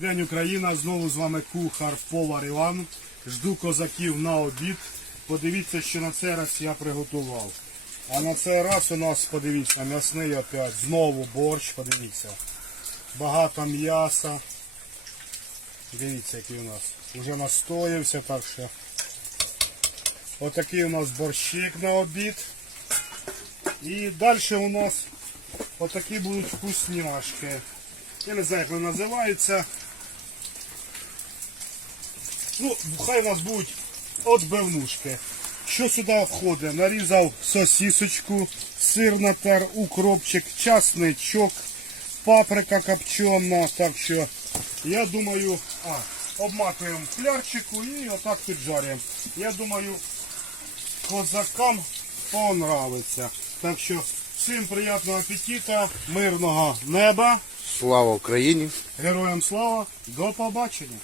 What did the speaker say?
День, Україна. Знову з вами кухар повар Іван. Жду козаків на обід. Подивіться, що на цей раз я приготував. А на цей раз у нас, подивіться, м'ясний опять. Знову борщ, подивіться. Багато м'яса. Дивіться, який у нас. Уже настоявся, так що. Отакий у нас борщик на обід. І далі у нас отакі будуть вкусняшки. Я не знаю, як вони називаються. Ну, хай у нас будуть отбивнушки. Що сюди входить? Нарізав сосісочку, сир натер, укропчик, часничок, паприка копчена. Так що я думаю, а, обмакуємо в флярчику і отак піджарюємо. Я думаю, козакам понравиться. Так що всім приємного апетита, мирного неба. Слава Україні! Героям слава, до побачення!